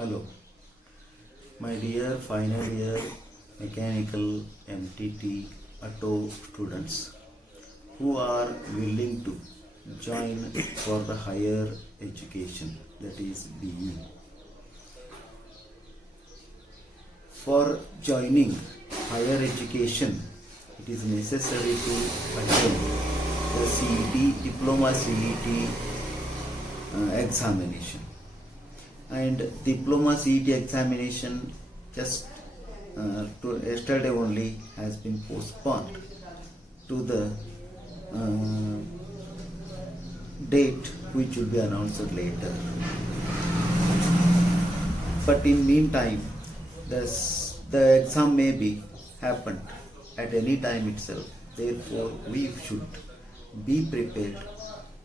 Hello, my dear final year mechanical MTT auto students who are willing to join for the higher education, that is BE. For joining higher education, it is necessary to attend the CET, Diploma CET examination. And Diploma CET examination just to yesterday only has been postponed to the date which will be announced later. But in meantime, the exam may be happened at any time itself. Therefore, we should be prepared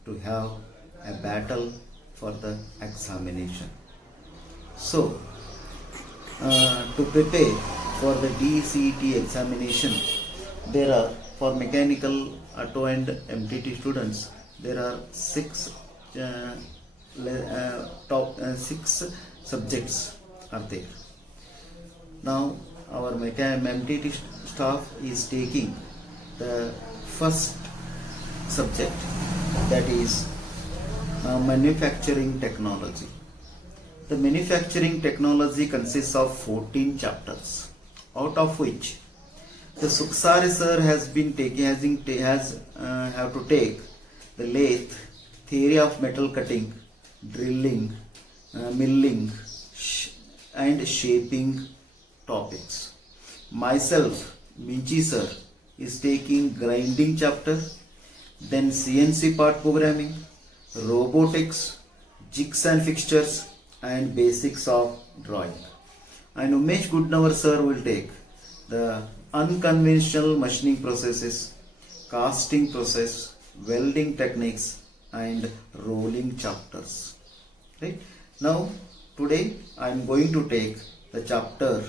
to have a battle for the examination. So, to prepare for the DCET examination, there are, for mechanical, auto and MTT students, there are six subjects are there. Now, our MTT staff is taking the first subject, that is manufacturing technology. The manufacturing technology consists of 14 chapters, out of which the Suksare sir have to take the lathe, theory of metal cutting, drilling, milling, and shaping topics. Myself, Minchi sir, is taking grinding chapter, then CNC part programming, robotics, jigs and fixtures, and basics of drawing. And Umesh Goodnavar sir will take the unconventional machining processes, casting process, welding techniques, and rolling chapters. Right? Now, today I am going to take the chapter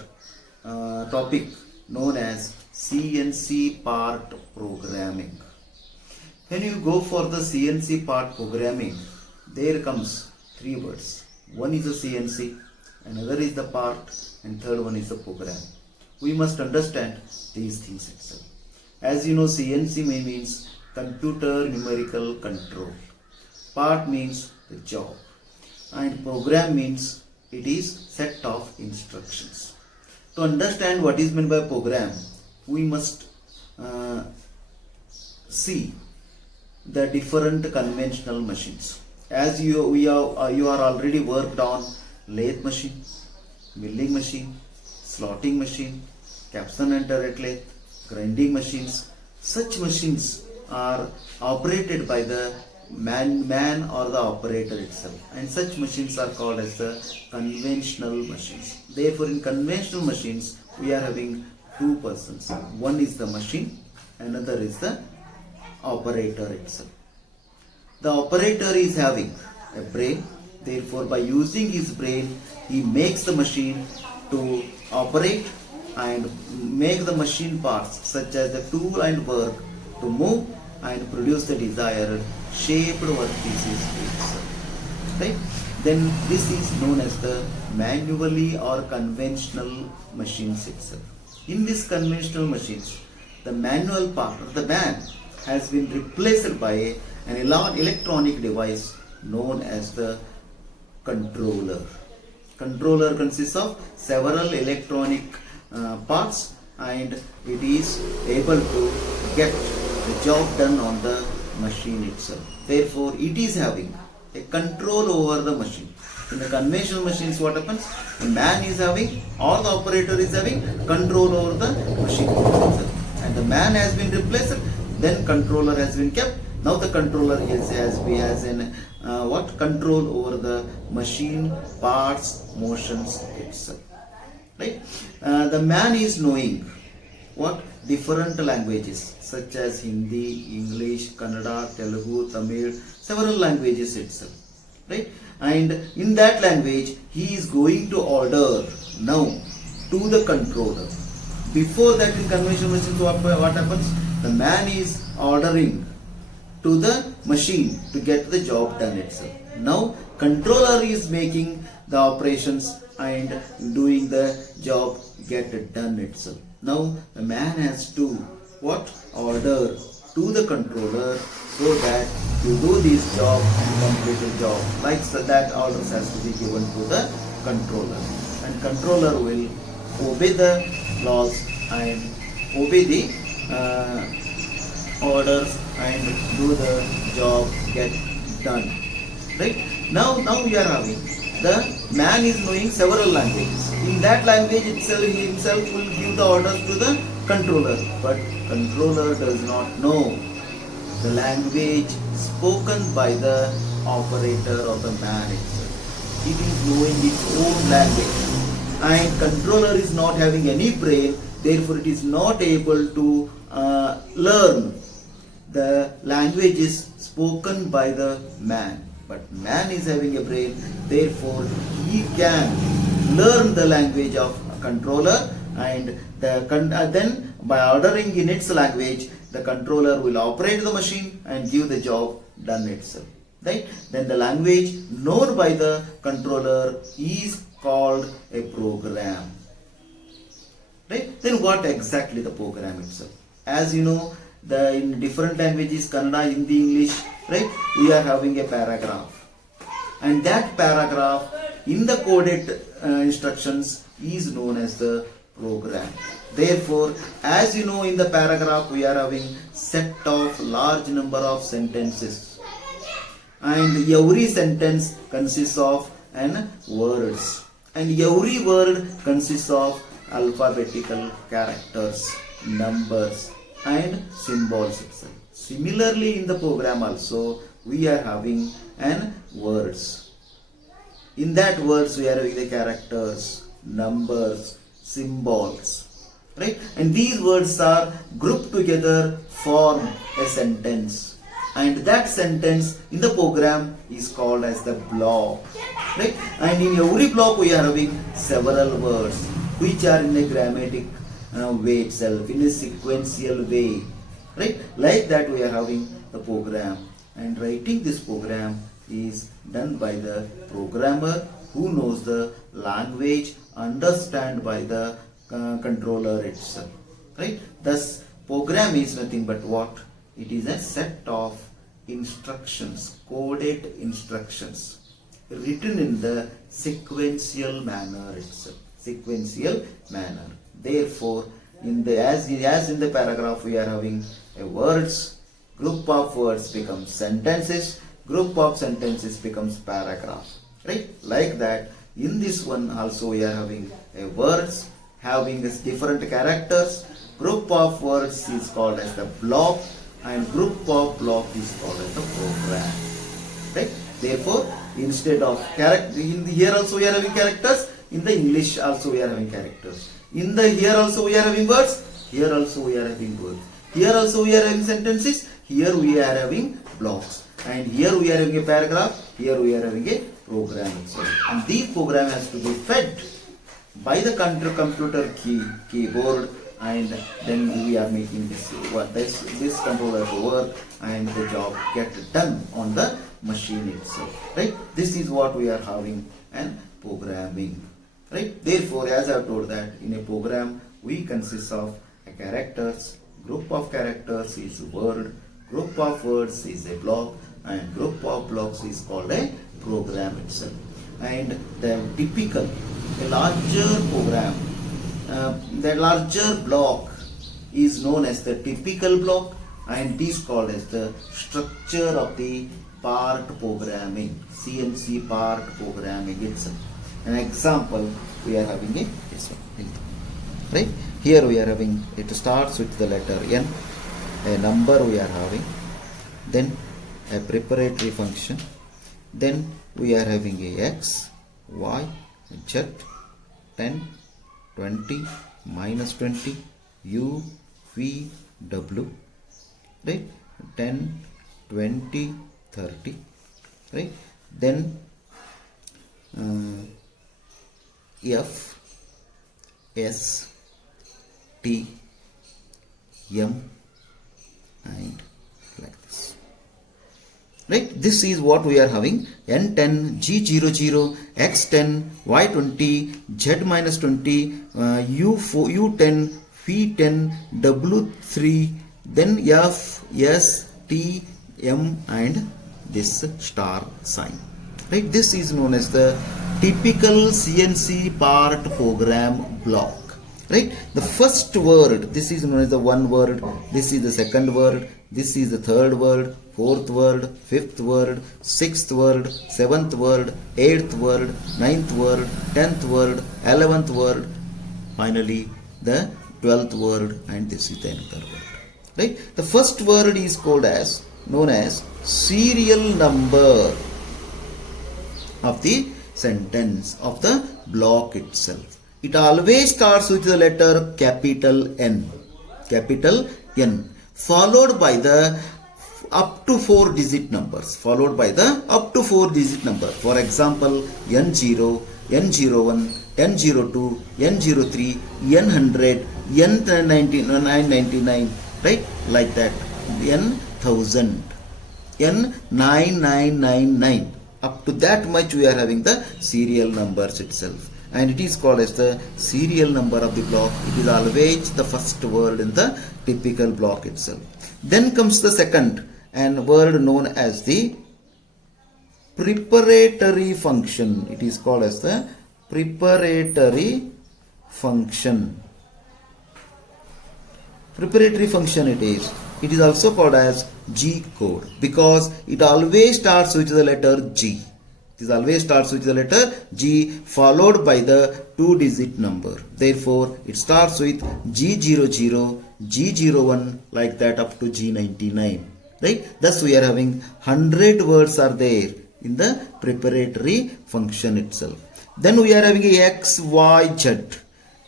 topic known as CNC part programming. When you go for the CNC part programming, there comes three words. One is the CNC, another is the part, and third one is the program. We must understand these things itself. As you know, CNC means computer numerical control. Part means the job, and program means it is set of instructions. To understand what is meant by program, we must see the different conventional machines. As you are already worked on lathe machine, milling machine, slotting machine, capstan and turret lathe, grinding machines. Such machines are operated by the man or the operator itself, and such machines are called as the conventional machines. Therefore, in conventional machines, we are having two persons. One is the machine, another is the operator itself. The operator is having a brain, therefore by using his brain, he makes the machine to operate and make the machine parts such as the tool and work to move and produce the desired shaped workpieces itself. Right? Then this is known as the manually or conventional machines itself. In these conventional machines, the manual part of the man has been replaced by an electronic device known as the controller. Controller consists of several electronic parts, and it is able to get the job done on the machine itself. Therefore, it is having a control over the machine. In the conventional machines, what happens? The man is having, or the operator is having, control over the machine itself. And the man has been replaced, then controller has been kept. Now the controller has control over the machine parts, motions itself. Right? The man is knowing what different languages such as Hindi, English, Kannada, Telugu, Tamil, several languages itself. Right? And in that language, he is going to order now to the controller. Before that, in conventional machines, what happens? The man is ordering to the machine to get the job done itself. Now controller is making the operations and doing the job get done itself. Now the man has to what? Order to the controller so that you do this job and complete the job. Like so that orders has to be given to the controller, and controller will obey the laws and obey the orders and do the job get done. Right? Now we are having the man is knowing several languages. In that language itself, he himself will give the orders to the controller, but controller does not know the language spoken by the operator or the man itself. It is knowing its own language, and controller is not having any brain, therefore it is not able to learn the languages spoken by the man. But man is having a brain, therefore he can learn the language of a controller, and then by ordering in its language, the controller will operate the machine and give the job done itself. Right? Then the language known by the controller is called a program. Right? Then what exactly the program itself? As you know, in different languages, Kannada, Hindi, English, right? We are having a paragraph, and that paragraph in the coded instructions is known as the program. Therefore, as you know, in the paragraph we are having set of large number of sentences, and every sentence consists of words, and every word consists of alphabetical characters, numbers, and symbols itself. Similarly, in the program also we are having words. In that words we are having the characters, numbers, symbols, right? And these words are grouped together form a sentence, and that sentence in the program is called as the block, right? And in every block we are having several words which are in a grammatic way itself, in a sequential way, right? Like that we are having the program, and writing this program is done by the programmer who knows the language understand by the controller itself, right? Thus program is nothing but what? It is a set of instructions, coded instructions written in the sequential manner itself, sequential manner. Therefore, as in the paragraph we are having a words, group of words becomes sentences, group of sentences becomes paragraph, right? Like that, in this one also we are having a words having this different characters, group of words is called as the block, and group of block is called as the program, right? Therefore, instead of character, here also we are having characters, in the English also we are having characters, in the here also we are having words, here also we are having words, here also we are having sentences, here we are having blocks, and here we are having a paragraph, here we are having a program itself. And this program has to be fed by the computer keyboard, and then we are making this controller to work, and the job get done on the machine itself, right? This is what we are having and programming, right? Therefore, as I have told that in a program we consist of a characters, group of characters is word, group of words is a block, and group of blocks is called a program itself. And the typical, a larger program, the larger block is known as the typical block, and it is called as the structure of the part programming, CNC part programming itself. An example we are having this one, right? Here we are having, it starts with the letter N, a number we are having, then a preparatory function, then we are having a x, y, z, 10, 20, minus 20, u, v, w, right? 10, 20, 30, right? Then f, s, t, m, and like this. right? This is what we are having: n10, g00, x10, y20, z minus 20, u10, v10, w3, then f, s, t, m, and this star sign, right? This is known as the typical CNC part program block, right? The first word, this is known as the one word, this is the second word, this is the third word, fourth word, fifth word, sixth word, seventh word, eighth word, ninth word, 10th word, 11th word, finally the 12th word, and this is the another word, right? The first word is called as known as serial number of the sentence of the block itself. It always starts with the letter capital N, followed by the up to 4 digit numbers, For example, N0, N01, N02, N03, N100, N999, right? Like that. N1000, N9999. Up to that much we are having the serial numbers itself, and it is called as the serial number of the block. It is always the first word in the typical block itself. Then comes the second and word known as the preparatory function. It is called as the preparatory function. Preparatory function it is. It is also called as G code because it always starts with the letter G. It is always starts with the letter G followed by the 2-digit number. Therefore, it starts with G00, G01, like that up to G99. Right? Thus, we are having 100 words are there in the preparatory function itself. Then we are having a X, Y, Z,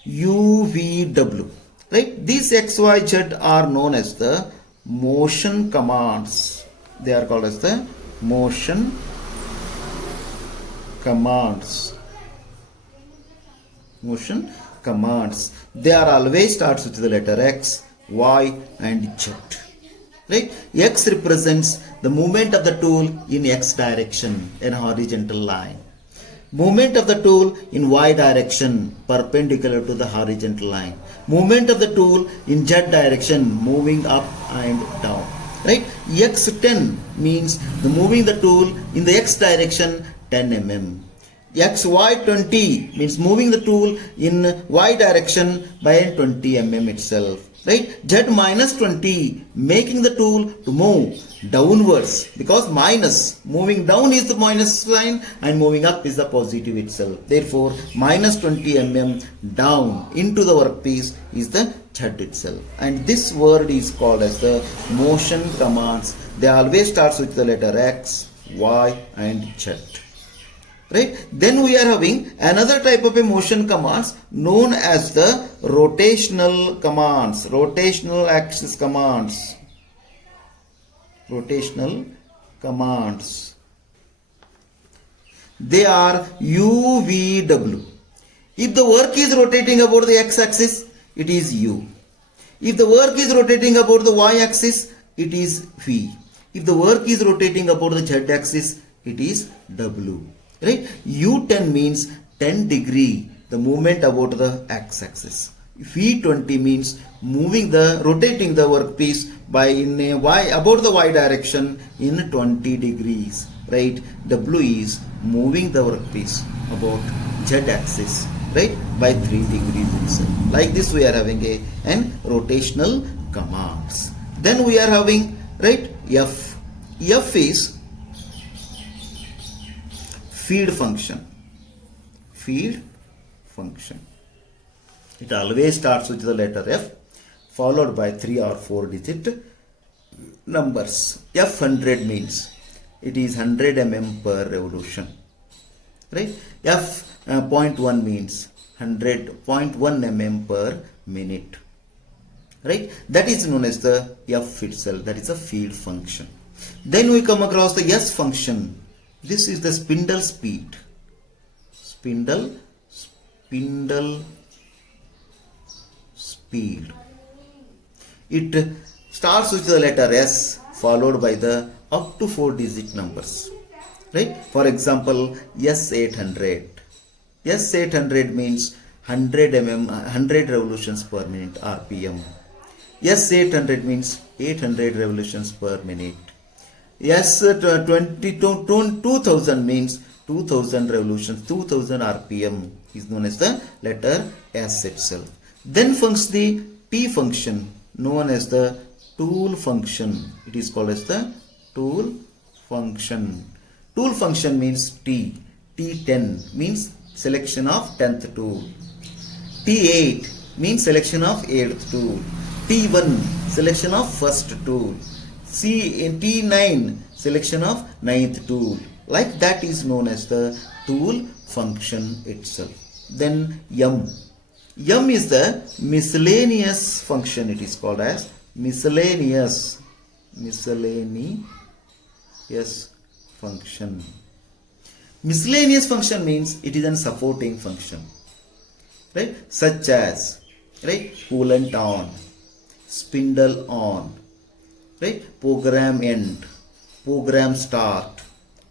U, V, W. Right? These X, Y, Z are known as the motion commands. They are called as the motion commands. Motion commands. They are always starts with the letter X, Y, and Z. Right? X represents the movement of the tool in X direction, in horizontal line. Movement of the tool in Y direction, perpendicular to the horizontal line. Movement of the tool in Z direction, moving up and down. Right? X10 means the moving the tool in the X direction 10 mm. XY20 means moving the tool in Y direction by 20 mm itself. Right? Z minus 20 making the tool to move downwards, because minus, moving down is the minus sign and moving up is the positive itself. Therefore, minus 20 mm down into the workpiece is the Z itself. And this word is called as the motion commands. They always starts with the letter X, Y, and Z. Right? Then we are having another type of a motion commands known as the rotational commands, rotational axis commands. Rotational commands. They are UVW. If the work is rotating about the x-axis, it is U. If the work is rotating about the y-axis, it is V. If the work is rotating about the z-axis, it is W. Right? U10 means 10 degree, the movement about the x-axis. V20 means rotating the workpiece by in a y about the y direction in 20 degrees. Right? W is moving the workpiece about z-axis, right, by 3 degrees itself. Like this, we are having an rotational commands. Then we are having, right, F. F is feed function. Feed function. It always starts with the letter F followed by 3 or 4 digit numbers. F100 means it is 100 mm per revolution. Right? F.1 means 100.1 mm per minute. Right? That is known as the F itself. That is a feed function. Then we come across the S function. This is the spindle speed. Spindle speed. It starts with the letter S followed by the up to 4-digit numbers. Right? For example, S800. S800 means 100 100 revolutions per minute RPM. S800 means 800 revolutions per minute. S2000 means 2000 revolutions, 2000 RPM is known as the letter S itself. Then comes the T function known as the tool function. It is called as the tool function. Tool function means T. T10 means selection of 10th tool. T8 means selection of 8th tool. T1 selection of first tool. T9 selection of 9th tool. Like that is known as the tool function itself. Then M. M is the miscellaneous function. It is called as miscellaneous function. Miscellaneous function means it is a supporting function, right? Such as, right, coolant on, spindle on, right, program end, program start,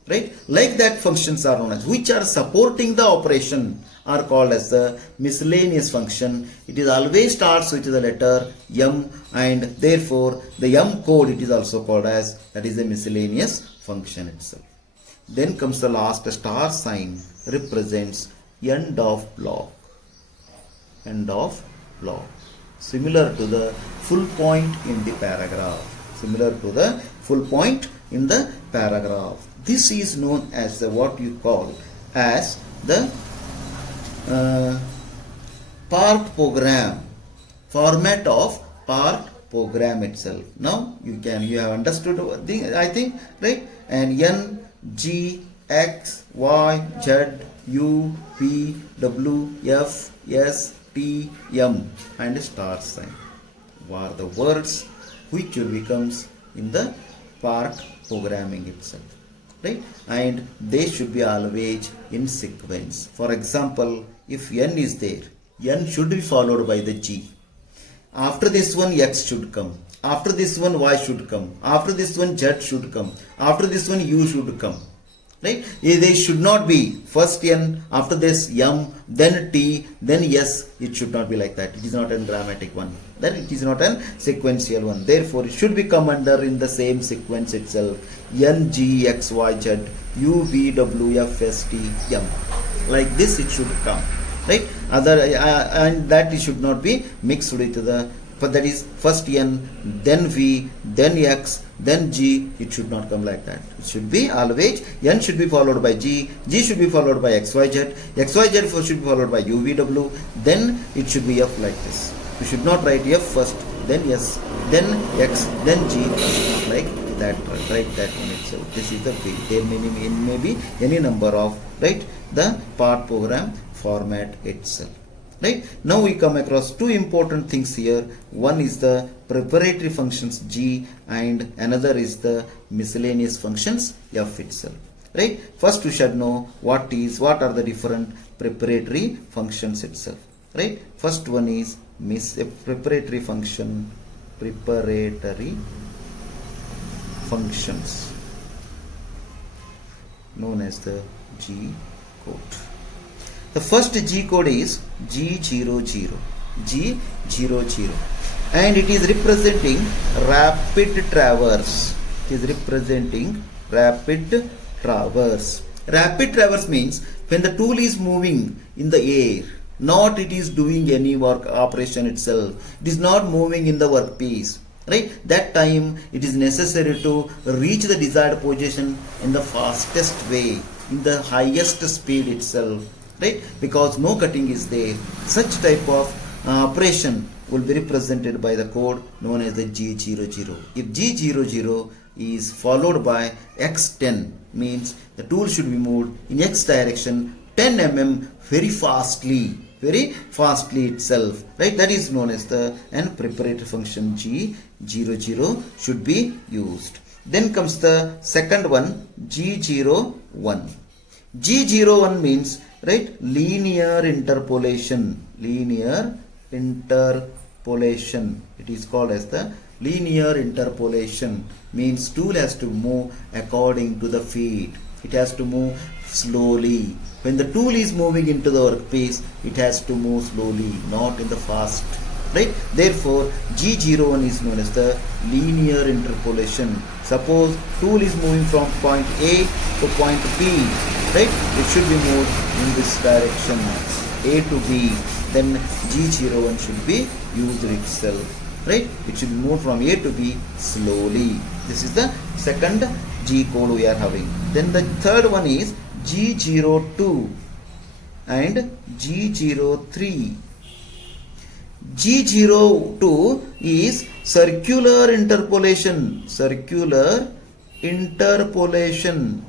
right? Like that functions are known as, which are supporting the operation, are called as the miscellaneous function. It is always starts with the letter M, and therefore the M code it is also called as, that is the miscellaneous function itself. Then comes the last star sign, represents end of block. End of block. Similar to the full point in the paragraph. Similar to the full point in the paragraph. This is known as the, what you call as the part program, format of part program itself. Now you have understood, I think, right? And N, G, X, Y, Z, U, P, W, F, S, T, M and star sign are the words which will becomes in the part programming itself, right? And they should be always in sequence. For example, if N is there, N should be followed by the G. After this one X should come. After this one Y should come. After this one Z should come. After this one U should come. Right? They should not be first N, after this M, then T, then S. It should not be like that. It is not a grammatic one. Then it is not a sequential one. Therefore, it should be come under in the same sequence itself. N, G, X, Y, Z, U, V, W, F, S, T, M. Like this it should come. Right? And that it should not be mixed with the, but that is first N, then V, then X, then G. It should not come like that. It should be always N should be followed by G, G should be followed by XYZ, XYZ should be followed by UVW, then it should be F like this. You should not write F first, then S, then X, then G, like that. Write that one itself. This is the way. There may be any number of, right, the part program format itself. Right? Now we come across two important things here. One is the preparatory functions G and another is the miscellaneous functions F itself. Right? First we should know what are the different preparatory functions itself. Right? First one is preparatory functions known as the G code. The first G code is G00, and it is representing rapid traverse. Rapid traverse means when the tool is moving in the air, not it is doing any work operation itself. It is not moving in the workpiece. Right? That time it is necessary to reach the desired position in the fastest way, in the highest speed itself. Right? Because no cutting is there. Such type of operation will be represented by the code known as the G00. If G00 is followed by X10, means the tool should be moved in X direction 10 mm very fastly itself. Right? That is known as the preparatory function G00 should be used. Then comes the second one, G01. G01 means, right, linear interpolation. It is called as the Linear interpolation means tool has to move according to the feed. It has to move slowly. When the tool is moving into the workpiece, it has to move slowly, not in the fast. Right? Therefore, G01 is known as the linear interpolation. Suppose tool is moving from point A to point B. Right? It should be moved in this direction, A to B. Then G01 should be used itself. Right? It should move from A to B slowly. This is the second G code we are having. Then the third one is G02 and G03. G02 is circular interpolation. Circular interpolation.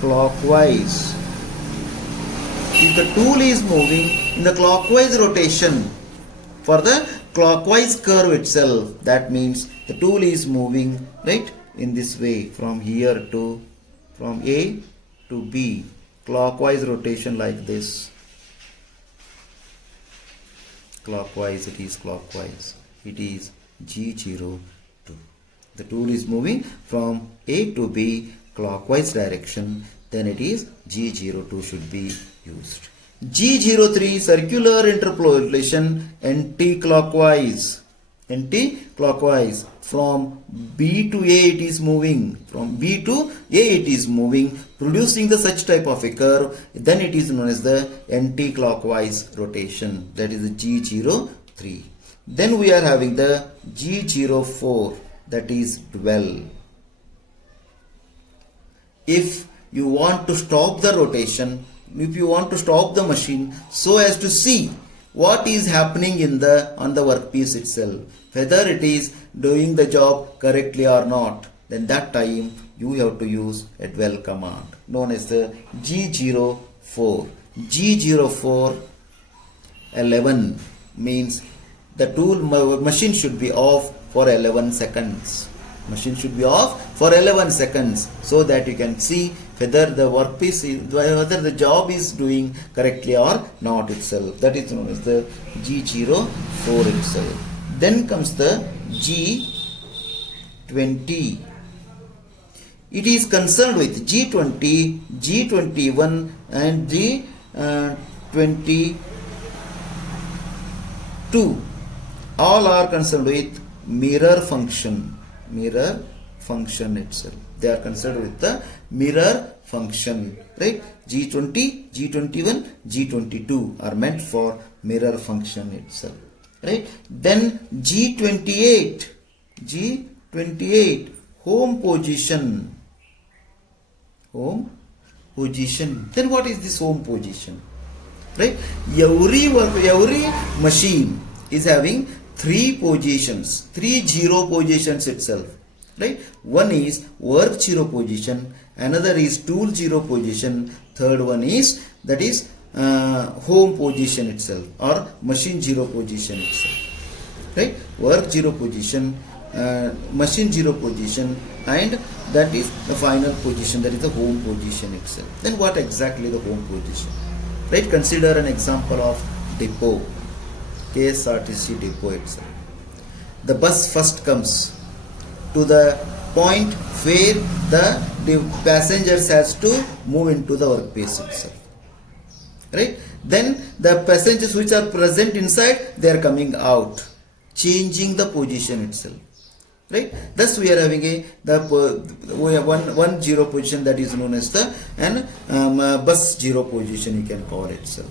Clockwise. If the tool is moving in the clockwise rotation for the clockwise curve itself, that means the tool is moving right in this way from A to B, clockwise rotation like this. Clockwise, it is clockwise. It is G02. The tool is moving from A to B clockwise direction, then it is G02 should be used. G03 circular interpolation anti-clockwise. Anti-clockwise. From B to A it is moving. From B to A it is moving, producing the such type of a curve. Then it is known as the anti-clockwise rotation. That is the G03. Then we are having the G04. That is dwell. If you want to stop the rotation, if you want to stop the machine so as to see what is happening on the workpiece itself, whether it is doing the job correctly or not, then that time you have to use a dwell command known as the G04. G04 11 means the machine should be off for 11 seconds. Machine should be off for 11 seconds so that you can see whether the workpiece whether the job is doing correctly or not itself. That is known as the G04 itself. Then comes the G20. It is concerned with G20, G21 and G22. All are concerned with mirror function. Mirror function itself. They are concerned with the mirror function, right? G20, G21, G22 are meant for mirror function itself, right? Then G28, home position. Home position. Then what is this home position? Right? Every machine is having three positions, 30 positions itself. Right? One is work 0 position, another is tool 0 position, third one is home position itself or machine 0 position itself. Right? Work 0 position, machine 0 position, and that is the final position, that is the home position itself. Then what exactly the home position? Right? Consider an example of depot, KSRTC depot itself. The bus first comes to the point where the passengers has to move into the workplace itself. Right? Then the passengers which are present inside, they are coming out, changing the position itself. Right? Thus we are having we have one 0 position, that is known as the bus 0 position, you can call it itself.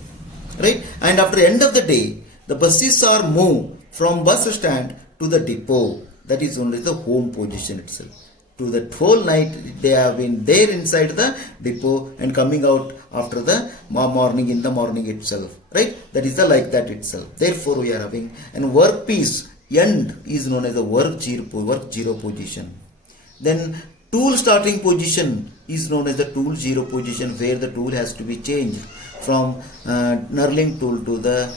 Right? And after the end of the day, the buses are moved from bus stand to the depot. That is only the home position itself. To the whole night they have been there inside the depot and coming out after the morning, in the morning itself. Right? That is the like that itself. Therefore we are having an workpiece end is known as the work 0 position. Then tool starting position is known as the tool 0 position, where the tool has to be changed from knurling tool to the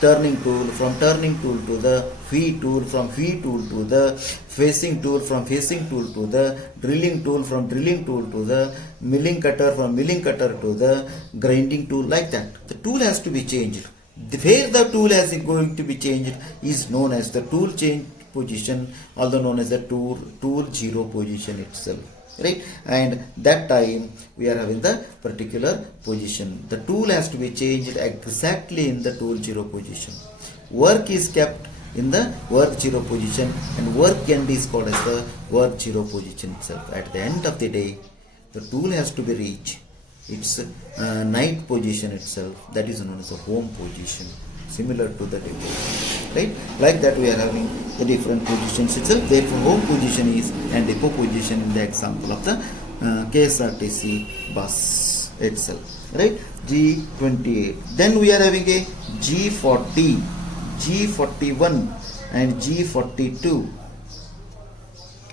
turning tool, from turning tool to the feed tool, from feed tool to the facing tool, from facing tool to the drilling tool, from drilling tool to the milling cutter, from milling cutter to the grinding tool, like that. The tool has to be changed Where the tool is going to be changed is known as the tool change position, although known as the tool zero position itself, right? And that time we are having the particular position. The tool has to be changed exactly in the tool zero position. Work is kept in the work zero position, and work end is called as the work zero position itself. At the end of the day, the tool has to be reached its night position itself, that is known as the home position, similar to the depot, right? Like that we are having the different positions itself. Therefore home position is and depot position in the example of the KSRTC bus itself, right? G28. Then we are having a G40, G41 and G42.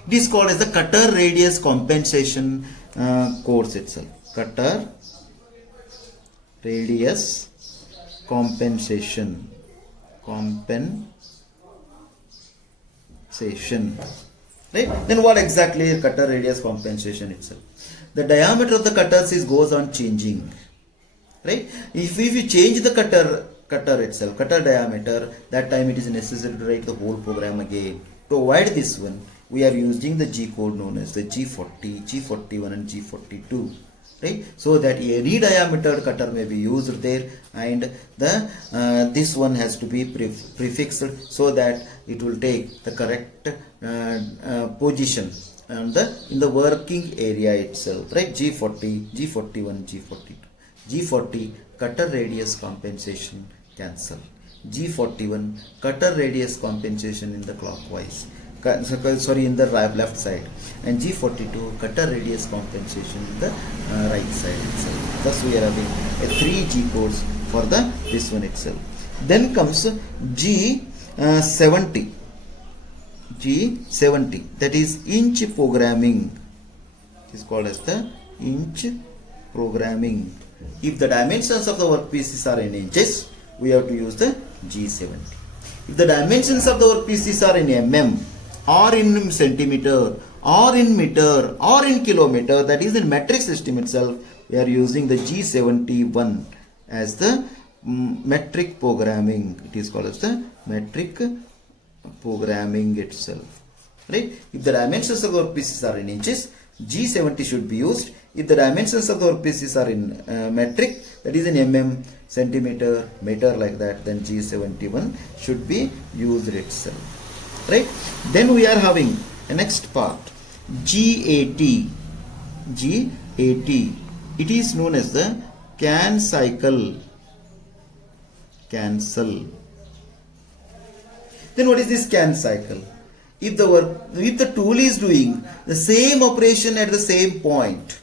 It is called as the cutter radius compensation course itself. Cutter radius compensation, right? Then what exactly is cutter radius compensation itself? The diameter of the cutters goes on changing, right? If you change the cutter itself, cutter diameter, that time it is necessary to write the whole program again. To avoid this one, we are using the G code known as the G40, G41 and G42, right? So that any diameter cutter may be used there, and the this one has to be prefixed so that it will take the correct position and in the working area itself, right? G40, G41, G42. G40 cutter radius compensation cancel. G41 cutter radius compensation in the clockwise, in the left side, and G42 cutter radius compensation in the right side itself. Thus we are having a 3 G codes for this one itself. Then comes G70. G70, that is inch programming. It is called as the inch programming. If the dimensions of the workpieces are in inches, we have to use the G70. If the dimensions of the workpieces are in mm, or in centimeter, or in meter, or in kilometer, that is in metric system itself, we are using the G71 as the metric programming. It is called as the metric programming itself, right? If the dimensions of the workpieces are in inches, G70 should be used. If the dimensions of the workpieces are in metric, that is in mm, centimeter, meter, like that, then G71 should be used itself, right? Then we are having a next part, G80. G80, it is known as the cancel. Then what is this cancel? If the tool is doing the same operation at the same point,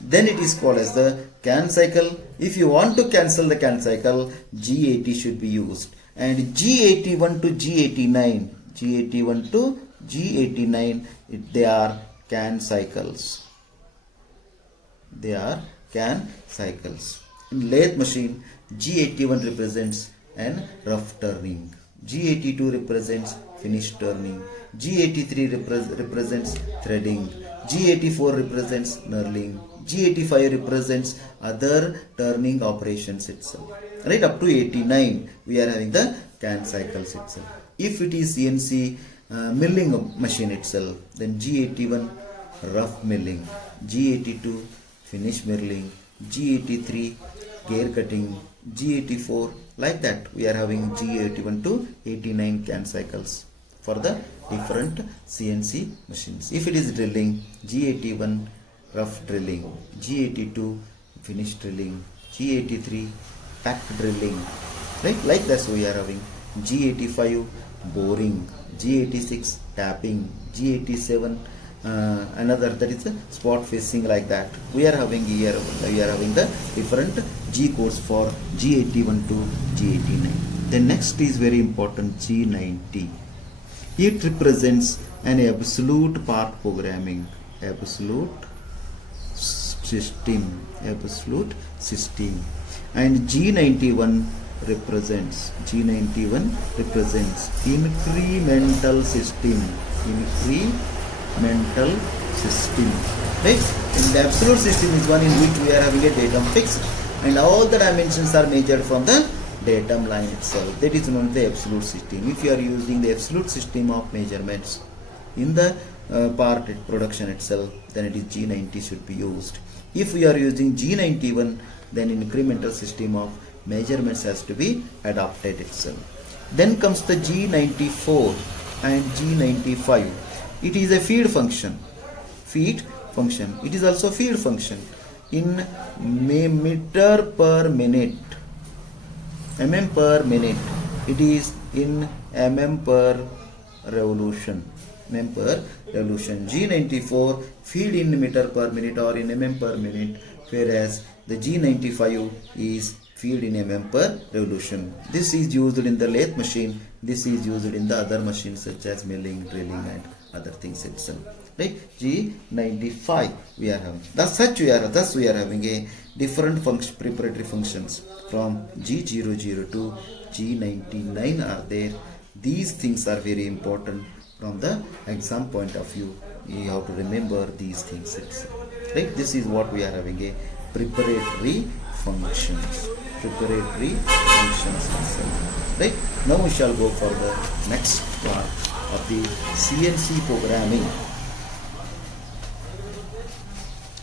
then it is called as the cancel. If you want to cancel the cancel, G80 should be used. And G81 to G89, they are cancels. In lathe machine, G81 represents an rough turning, G82 represents finish turning, G83 represents threading, G84 represents knurling, G85 represents other turning operations itself. Right, up to 89 we are having the cancels itself. If it is CNC milling machine itself, then G81 rough milling, G82 finish milling, G83 gear cutting, G84, like that we are having G81 to 89 cancels for the different CNC machines. If it is drilling, G81 rough drilling, G82 finish drilling, G83 pack drilling, right? Like this we are having G85 boring, G86 tapping, G87 another, that is the spot facing, like that we are having here. We are having the different G codes for G81 to G89. The next is very important, G90. It represents an absolute part programming, absolute system, and G91 represents incremental system, right? In the absolute system is one in which we are having a datum fixed, and all the dimensions are measured from the datum line itself. That is known as the absolute system. If you are using the absolute system of measurements in the part production itself, then it is G90 should be used. If we are using G91, then incremental system of measurements has to be adopted itself. Then comes the G94 and G95. It is a feed function. Feed function. It is also feed function in meter per minute, mm per minute. It is in mm per revolution. mm per revolution. G94 feed in meter per minute or in mm per minute, whereas the G95 is feed in mm per revolution. This is used in the lathe machine. This is used in the other machines such as milling, drilling, and other things itself. Right? G95 we are having. Thus we are having a different preparatory functions from G00 to G99 are there. These things are very important from the exam point of view. You have to remember these things itself. Right? This is what we are having, a preparatory functions. Preparatory functions itself. Right? Now we shall go for the next part of the CNC programming.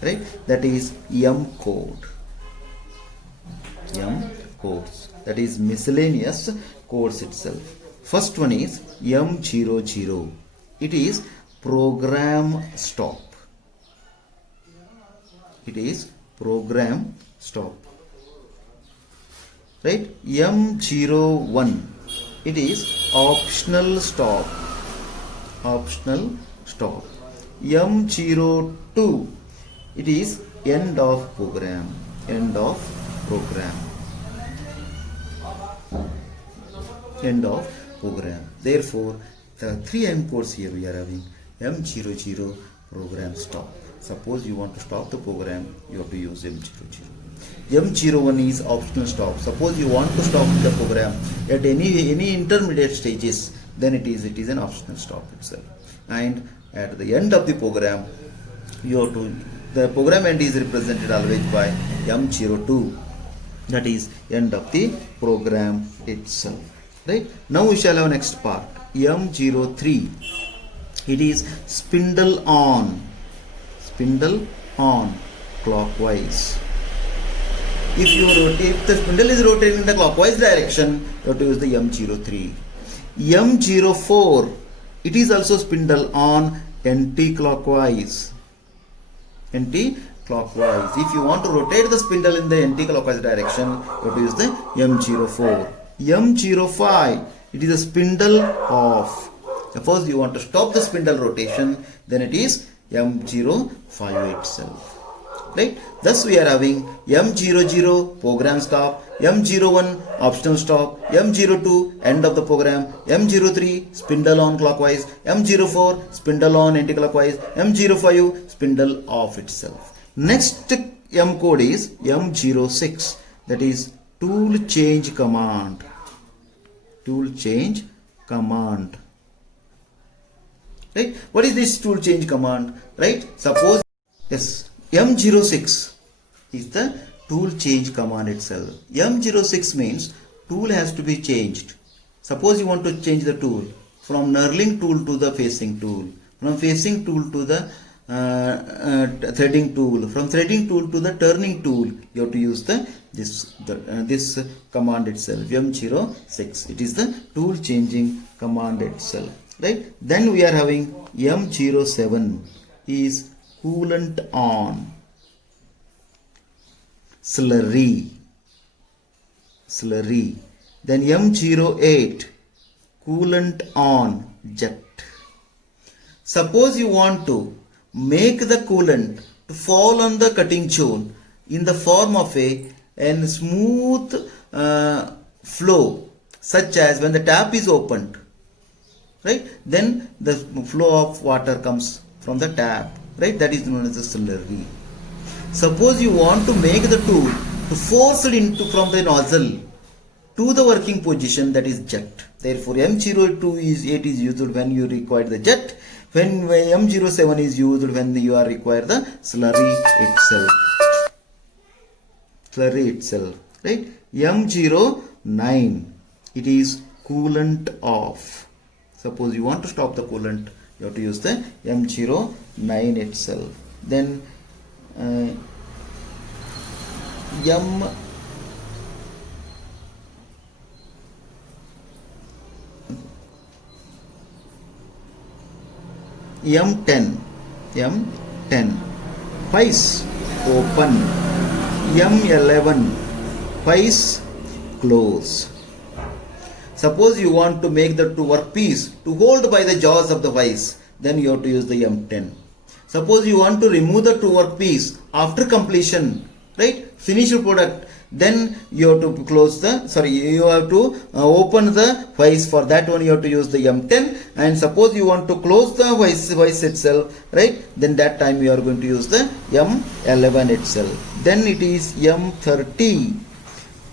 Right? That is M code. M codes. That is miscellaneous codes itself. First one is M00. It is program stop. It is program stop. Right? M01. It is optional stop. Optional stop. M02. It is end of program. End of program. End of program. Therefore, the 3 M codes here we are having. M00 program stop. Suppose you want to stop the program, you have to use M00. M01 is optional stop. Suppose you want to stop the program at any intermediate stages, then it is an optional stop itself. And at the end of the program, you have to, the program end is represented always by M02. That is end of the program itself. Right? Now we shall have next part. M03. It is spindle on. Spindle on clockwise. If the spindle is rotating in the clockwise direction, you have to use the M03. M04. It is also spindle on anti-clockwise. Anti-clockwise. If you want to rotate the spindle in the anti-clockwise direction, you have to use the M04. M05. It is a spindle off. Suppose you want to stop the spindle rotation, then it is M05 itself. Right? Thus we are having M00 program stop, M01 optional stop, M02 end of the program, M03 spindle on clockwise, M04 spindle on anti-clockwise, M05 spindle off itself. Next M code is M06, that is tool change command. Tool change command. Right? What is this tool change command? Right? Suppose, yes, M06 is the tool change command itself. M06 means tool has to be changed. Suppose you want to change the tool from knurling tool to the facing tool, from facing tool to the threading tool, from threading tool to the turning tool, you have to use this command itself, M06. It is the tool changing command itself. Right? Then we are having M07 is coolant on. Slurry. Then M08 coolant on jet. Suppose you want to make the coolant to fall on the cutting tool in the form of a smooth flow, such as when the tap is opened, right? Then the flow of water comes from the tap, right? That is known as a slurry. Suppose you want to make the tool to force it into from the nozzle to the working position, that is jet. Therefore, M08 is used when you require the jet, when M07 is used when you are require the slurry itself. slurry itself, right? M09, it is coolant off. Suppose you want to stop the coolant, you have to use the M09 itself. Then M10 pies open, M11 pies close. Suppose you want to make the two workpiece to hold by the jaws of the vice, then you have to use the M10. Suppose you want to remove the two workpiece after completion, right? Finish your product, then you have to close the, you have to open the vice. For that one you have to use the M10. And suppose you want to close the vice itself, right? Then that time you are going to use the M11 itself. Then it is M30,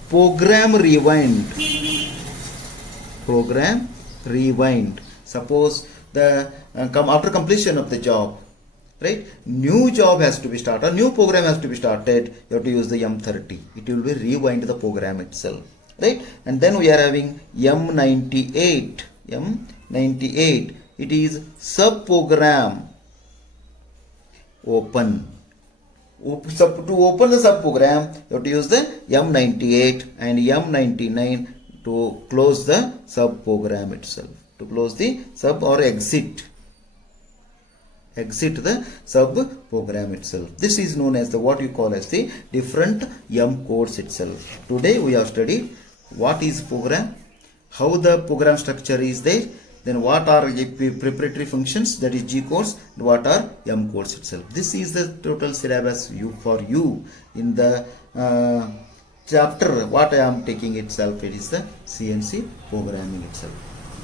program rewind. Suppose the after completion of the job, right, new job has to be started, new program has to be started, you have to use the M30. It will be rewind the program itself, right? And then we are having M98. It is sub program open. To open the sub program, you have to use the M98 and M99 to close the sub program itself. To close the sub or exit the sub program itself. This is known as the what you call as the different M codes itself. Today we have studied what is program, how the program structure is there, then what are preparatory functions, that is G codes, and what are M codes itself. This is the total syllabus for you in the chapter what I am taking itself. It is the CNC programming itself,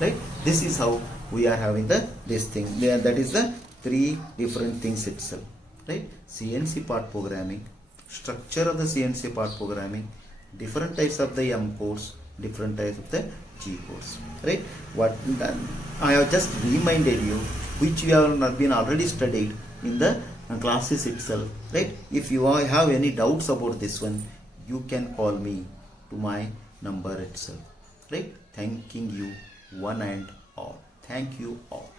right? This is how we are having this thing. That is the three different things itself, right? CNC part programming, structure of the CNC part programming, different types of the M codes, different types of the G codes, right? What I have just reminded you, which you have been already studied in the classes itself, right? If you have any doubts about this one, you can call me to my number itself, right? Thanking you one and all. Thank you all.